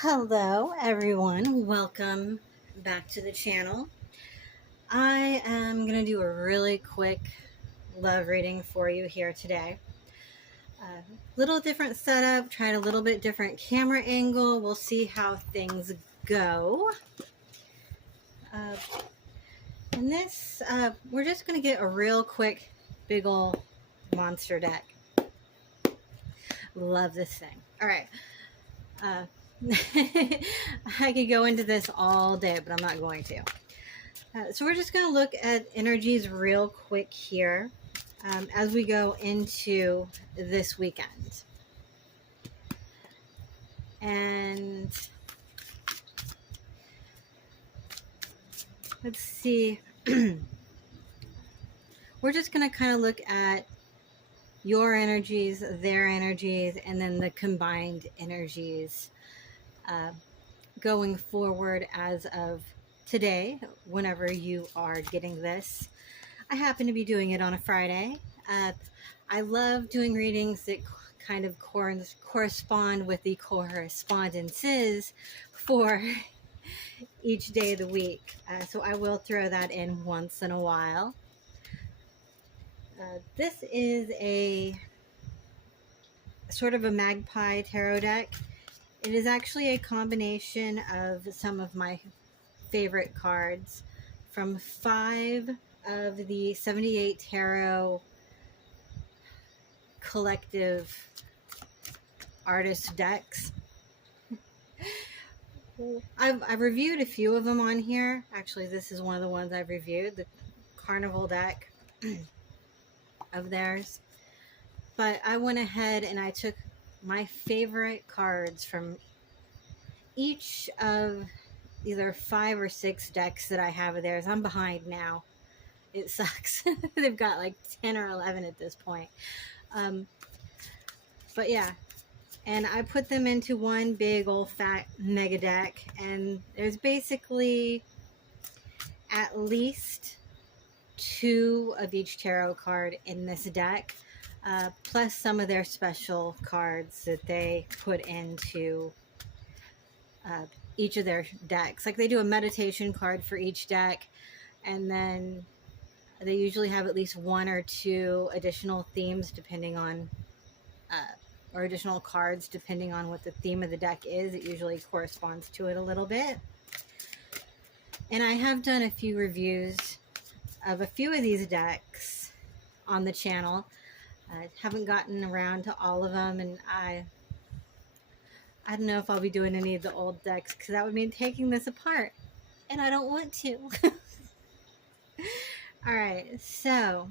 Hello everyone, welcome back to the channel. I am going to do a really quick love reading for you here today. Little different setup, tried a little bit different camera angle. We'll see how things go. And this, we're just going to get a real quick big ol' monster deck. Love this thing. All right. I could go into this all day, but I'm not going to. So we're just going to look at energies real quick here as we go into this weekend. And let's see. We're just going to kind of look at your energies, their energies, and then the combined energies going forward as of today, whenever you are getting this. I happen to be doing it on a Friday. I love doing readings that kind of correspond with the correspondences for each day of the week. So I will throw that in once in a while. This is a sort of a magpie tarot deck. It is actually a combination of some of my favorite cards from 5 of the 78 tarot collective artist decks. I've reviewed a few of them on here. Actually, this is one of the ones I've reviewed, the Carnival deck of theirs. But I went ahead and I took my favorite cards from each of either 5 or 6 decks that I have of theirs. I'm behind now. It sucks. They've got like 10 or 11 at this point. But yeah, and I put them into one big old fat mega deck, and there's basically at least 2 of each tarot card in this deck, plus some of their special cards that they put into each of their decks. Like they do a meditation card for each deck, and then they usually have at least 1 or 2 additional themes depending on or additional cards depending on what the theme of the deck is. It usually corresponds to it a little bit. And I have done a few reviews of a few of these decks on the channel. I haven't gotten around to all of them, and I don't know if I'll be doing any of the old decks because that would mean taking this apart, and I don't want to. All right, so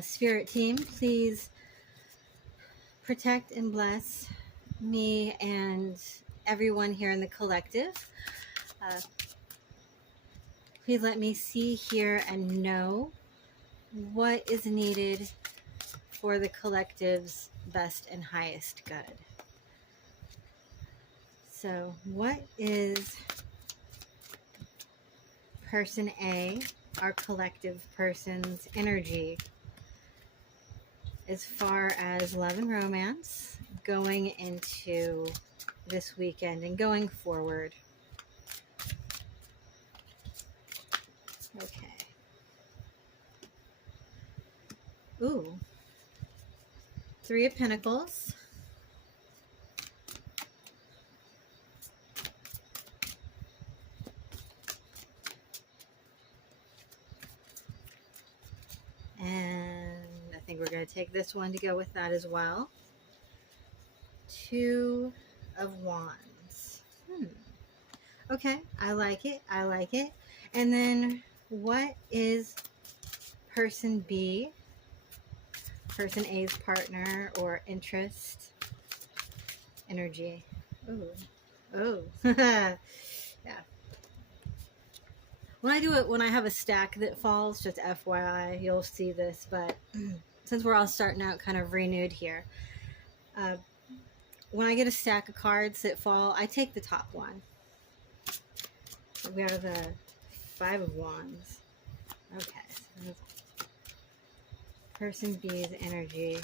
Spirit team, please protect and bless me and everyone here in the collective. Please let me see, hear, and know what is needed for the collective's best and highest good. So, what is person A, our collective person's energy as far as love and romance going into this weekend and going forward? Okay. Ooh. 3 of Pentacles. And I think we're going to take this one to go with that as well. 2 of Wands. Okay, I like it. I like it. And then what is person B, person A's partner or interest energy? Ooh. Oh. Yeah. When I do it, when I have a stack that falls, just FYI, you'll see this, but since we're all starting out kind of renewed here, when I get a stack of cards that fall, I take the top one. We have the 5 of Wands. Okay, so person B's energy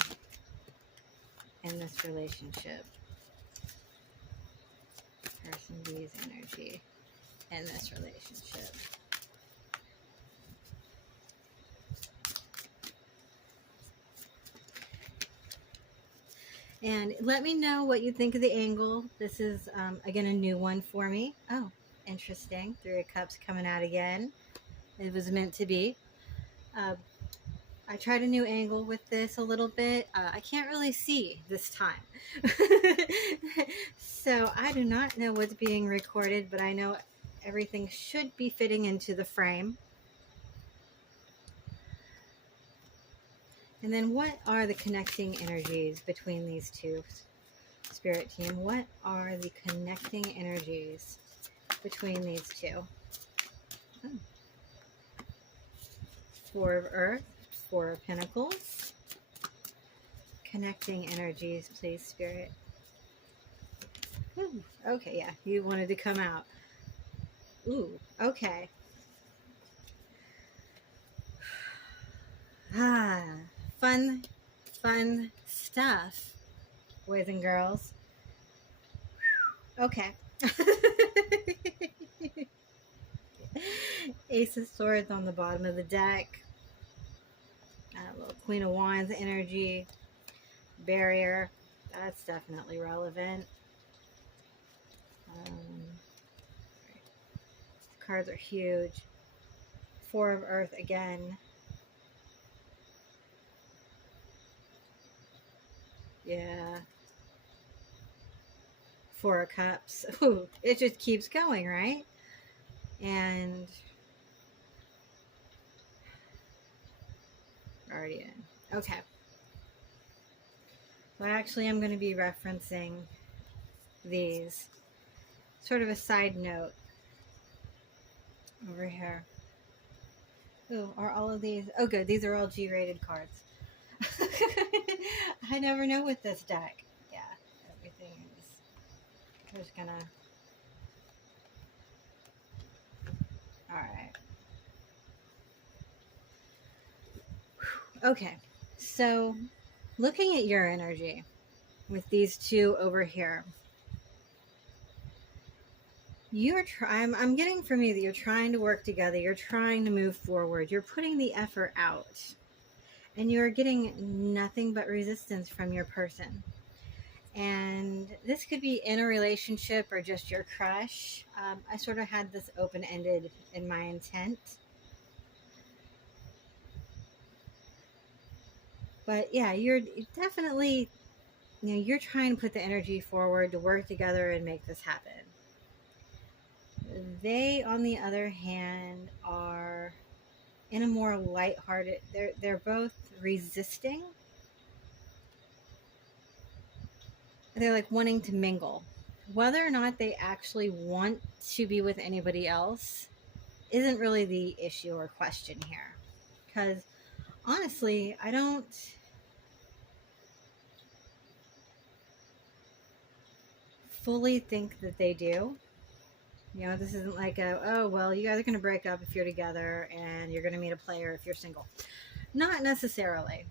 in this relationship. Cindy's energy in this relationship. And let me know what you think of the angle. This is, again, a new one for me. Oh, interesting. Three of Cups coming out again. It was meant to be. I tried a new angle with this a little bit. I can't really see this time. So I do not know what's being recorded, but I know everything should be fitting into the frame. And then what are the connecting energies between these two? Spirit team, what are the connecting energies between these two? Oh. Four of Earth, Four of Pentacles. Connecting energies, please, Spirit. Ooh, okay, yeah, you wanted to come out. Ooh, okay. Ah, fun stuff, boys and girls. Okay. Ace of Swords on the bottom of the deck. A little Queen of Wands energy. Barrier. That's definitely relevant. The cards are huge. Four of Earth again. Yeah. Four of Cups. Ooh, it just keeps going, right? And already in. Okay. Well, actually, I'm going to be referencing these. Sort of a side note over here. Ooh, are all of these? Oh, good. These are all G-rated cards. I never know with this deck. Yeah, everything is just gonna. All right. Okay, so looking at your energy with these two over here, I'm getting from you that you're trying to work together. You're trying to move forward. You're putting the effort out, and you're getting nothing but resistance from your person. And this could be in a relationship or just your crush. I sort of had this open-ended in my intent. But yeah, you're definitely, you're trying to put the energy forward to work together and make this happen. They, on the other hand, are in a more lighthearted, they're both resisting. They're like wanting to mingle. Whether or not they actually want to be with anybody else isn't really the issue or question here. Because honestly, I don't fully think that they do. This isn't like oh, well, you guys are going to break up if you're together and you're going to meet a player if you're single. Not necessarily.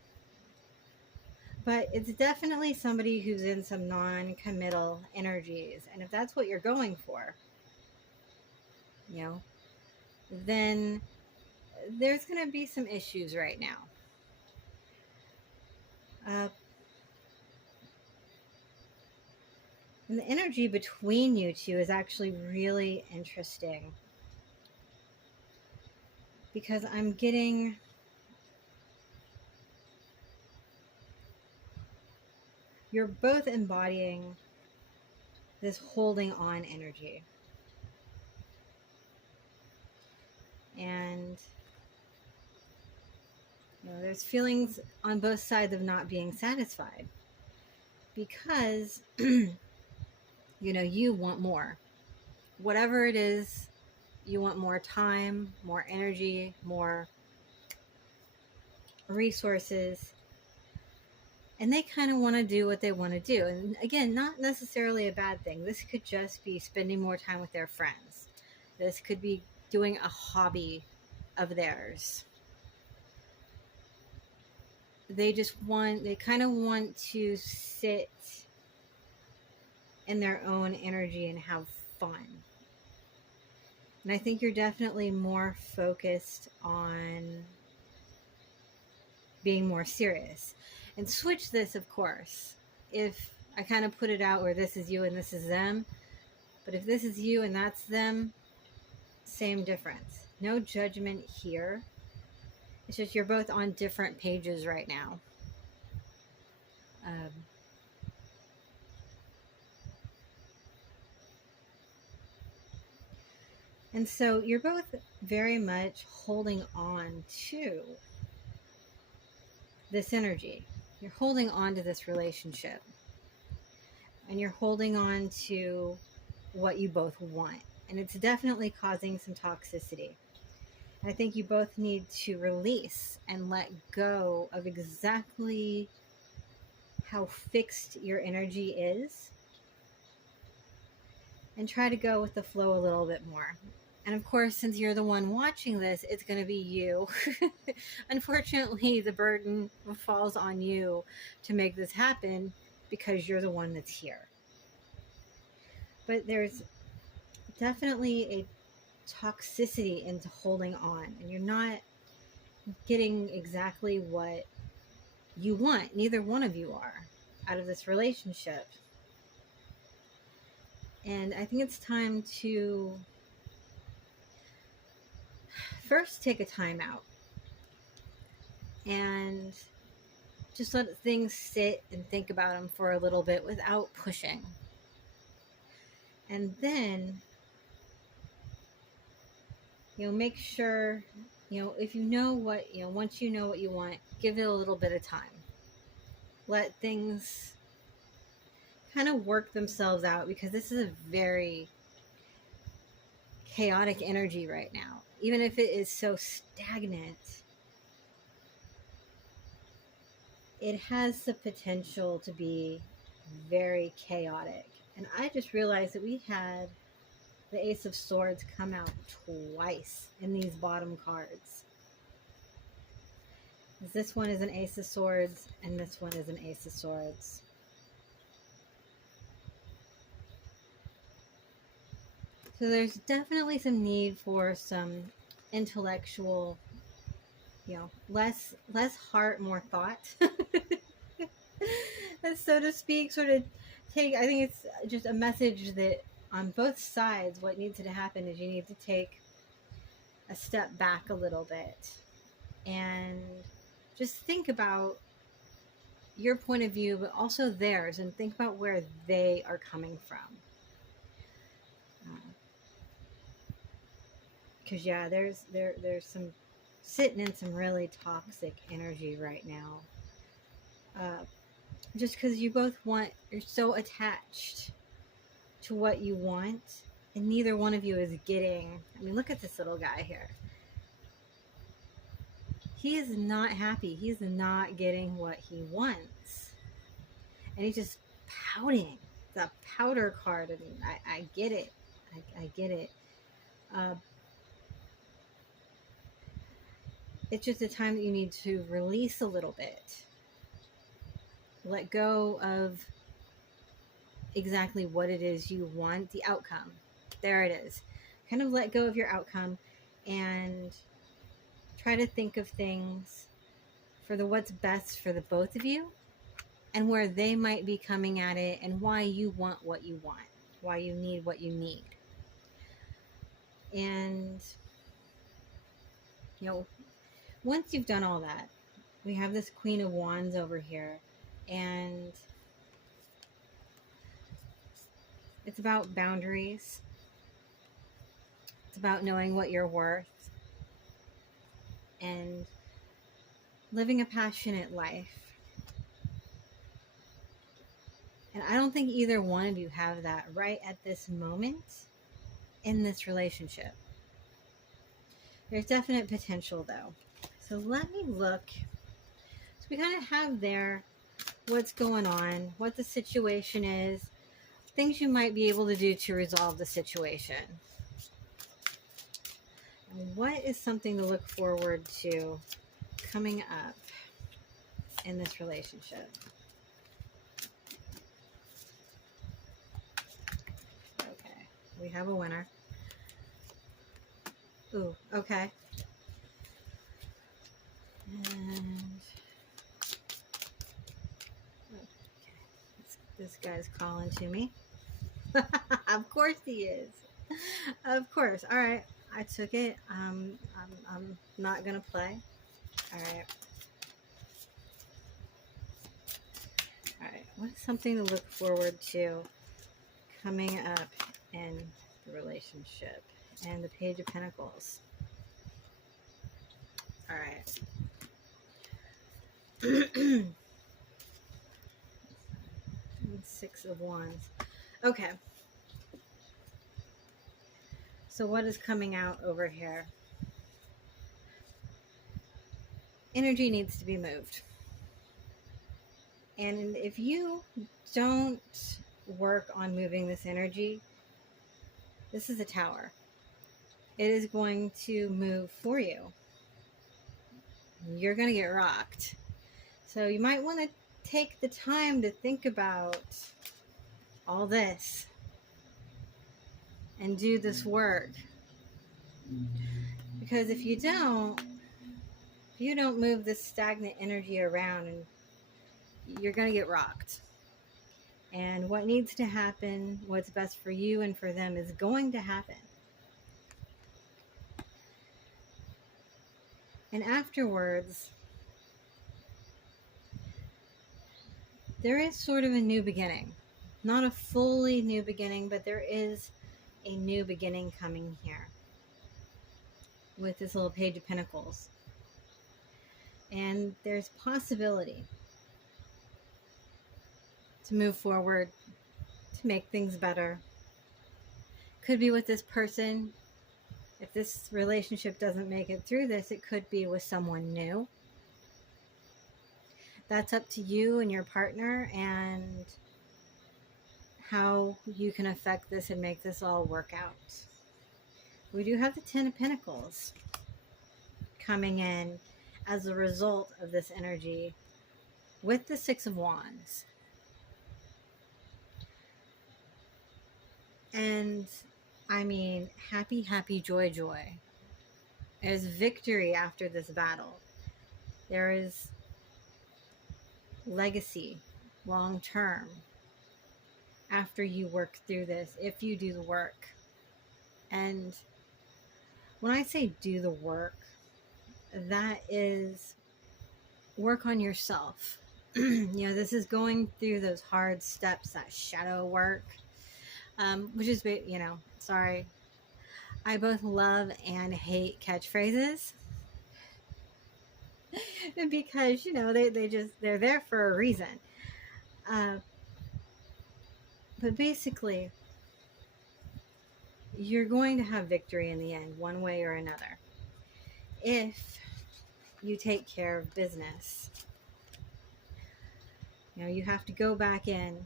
But it's definitely somebody who's in some non-committal energies. And if that's what you're going for, then there's going to be some issues right now. And the energy between you two is actually really interesting. Because I'm getting... you're both embodying this holding on energy. And there's feelings on both sides of not being satisfied. Because, you want more. Whatever it is, you want more time, more energy, more resources. And they kind of want to do what they want to do. And again, not necessarily a bad thing. This could just be spending more time with their friends. This could be doing a hobby of theirs. They kind of want to sit in their own energy and have fun. And I think you're definitely more focused on being more serious. And switch this, of course. If I kind of put it out where this is you and this is them, but if this is you and that's them, same difference. No judgment here. It's just you're both on different pages right now. And so you're both very much holding on to this energy. You're holding on to this relationship. And you're holding on to what you both want. And it's definitely causing some toxicity. And I think you both need to release and let go of exactly how fixed your energy is and try to go with the flow a little bit more. And of course, since you're the one watching this, it's going to be you. Unfortunately, the burden falls on you to make this happen because you're the one that's here. But there's definitely a toxicity into holding on, and you're not getting exactly what you want. Neither one of you are out of this relationship. And I think it's time to first take a time out and just let things sit and think about them for a little bit without pushing. And then, make sure, if you know what, once you know what you want, give it a little bit of time. Let things kind of work themselves out, because this is a very chaotic energy right now. Even if it is so stagnant, it has the potential to be very chaotic. And I just realized that we had the Ace of Swords come out twice in these bottom cards. This one is an Ace of Swords, and this one is an Ace of Swords. So there's definitely some need for some intellectual, less heart, more thought, so to speak. Sort of I think it's just a message that on both sides, what needs to happen is you need to take a step back a little bit and just think about your point of view, but also theirs, and think about where they are coming from. Because there's some sitting in some really toxic energy right now. Just because you both you're so attached to what you want, and neither one of you is getting. I mean, look at this little guy here. He is not happy. He's not getting what he wants, and he's just pouting. It's a powder card, and I get it. I get it. It's just a time that you need to release a little bit. Let go of exactly what it is you want, the outcome. There it is. Kind of let go of your outcome and try to think of things for what's best for the both of you, and where they might be coming at it, and why you want what you want, why you need what you need. And, once you've done all that, we have this Queen of Wands over here, and it's about boundaries. It's about knowing what you're worth and living a passionate life. And I don't think either one of you have that right at this moment in this relationship. There's definite potential, though. So let me look. So we kind of have there what's going on, what the situation is, things you might be able to do to resolve the situation. And what is something to look forward to coming up in this relationship? Okay. We have a winner. Ooh, okay. And this guy's calling to me. Of course he is. Of course. All right. I took it. I'm not gonna play. All right. All right. What's something to look forward to coming up in the relationship? And the Page of Pentacles. All right. Six of Wands. Okay. So what is coming out over here? Energy needs to be moved. And if you don't work on moving this energy, this is a tower. It is going to move for you. You're going to get rocked. So you might want to take the time to think about all this and do this work. Because if you don't move this stagnant energy around, and you're going to get rocked. And what needs to happen, what's best for you and for them, is going to happen. And afterwards, there is sort of a new beginning. Not a fully new beginning, but there is a new beginning coming here with this little Page of Pentacles. And there's possibility to move forward, to make things better. Could be with this person. If this relationship doesn't make it through this, it could be with someone new. That's up to you and your partner and how you can affect this and make this all work out. We do have the Ten of Pentacles coming in as a result of this energy with the Six of Wands. And I mean, happy, happy, joy, joy. There's victory after this battle. There is legacy, long term, after you work through this, if you do the work. And when I say do the work, that is work on yourself. You know, this is going through those hard steps, that shadow work, which is, you know, sorry. I both love and hate catchphrases because, you know, they're there for a reason. But basically, you're going to have victory in the end, one way or another, if you take care of business. You know, you have to go back in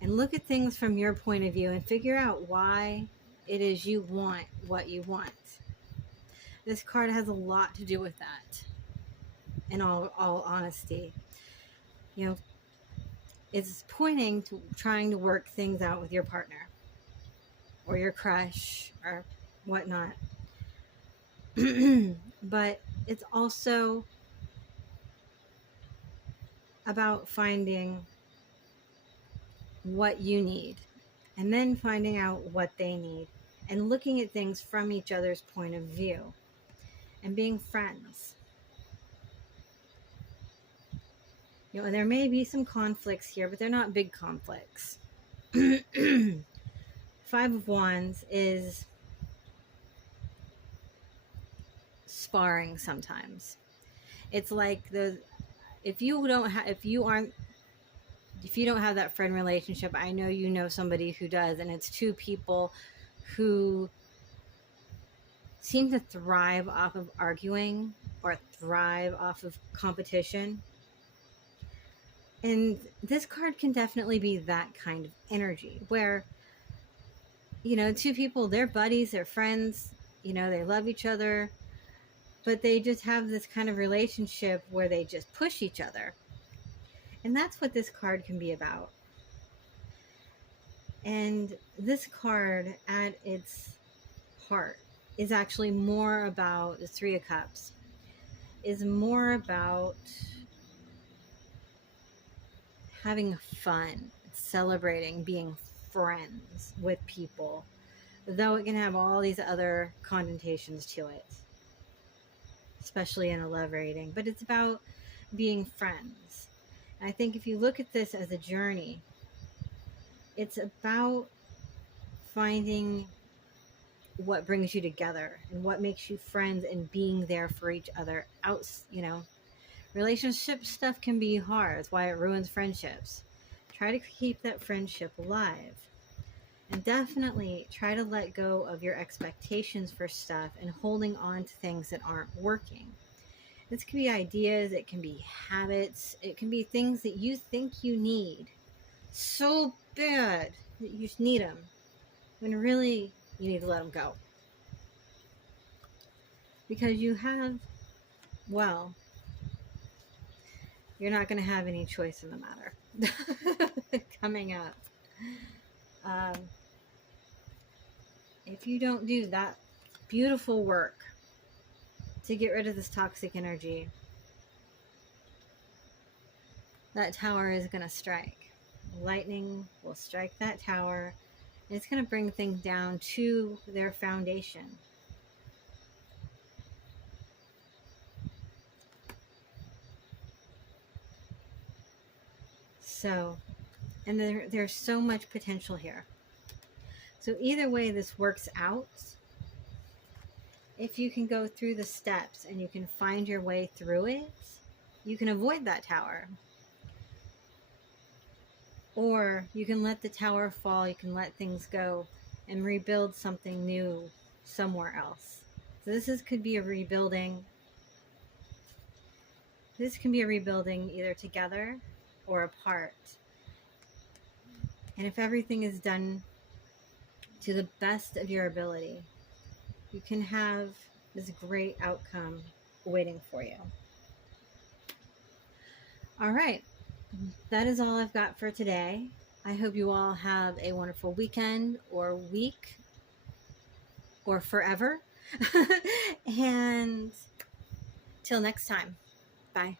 and look at things from your point of view and figure out why it is you want what you want. This card has a lot to do with that, in all honesty. You know, it's pointing to trying to work things out with your partner or your crush or whatnot. But it's also about finding what you need and then finding out what they need and looking at things from each other's point of view and being friends. You know, and there may be some conflicts here, but they're not big conflicts. Five of Wands is sparring sometimes. It's like if you don't have that friend relationship, I know you know somebody who does, and it's two people who seem to thrive off of arguing or thrive off of competition. And this card can definitely be that kind of energy where, you know, two people, they're buddies, they're friends, you know, they love each other, but they just have this kind of relationship where they just push each other. And that's what this card can be about. And this card at its heart is actually more about the Three of Cups, is more about having fun, celebrating, being friends with people, though it can have all these other connotations to it, especially in a love rating. But it's about being friends. And I think if you look at this as a journey, it's about finding what brings you together and what makes you friends and being there for each other. Relationship stuff can be hard. That's why it ruins friendships. Try to keep that friendship alive. And definitely try to let go of your expectations for stuff and holding on to things that aren't working. This can be ideas, it can be habits, it can be things that you think you need so bad that you just need them, when really you need to let them go. Because you're not going to have any choice in the matter coming up. If you don't do that beautiful work to get rid of this toxic energy, that tower is going to strike. Lightning will strike that tower, and it's going to bring things down to their foundation. So, and there's so much potential here. So either way this works out, if you can go through the steps and you can find your way through it, you can avoid that tower. Or you can let the tower fall, you can let things go and rebuild something new somewhere else. So could be a rebuilding. This can be a rebuilding either together or apart. And if everything is done to the best of your ability, you can have this great outcome waiting for you. All right. That is all I've got for today. I hope you all have a wonderful weekend or week or forever. And till next time, bye.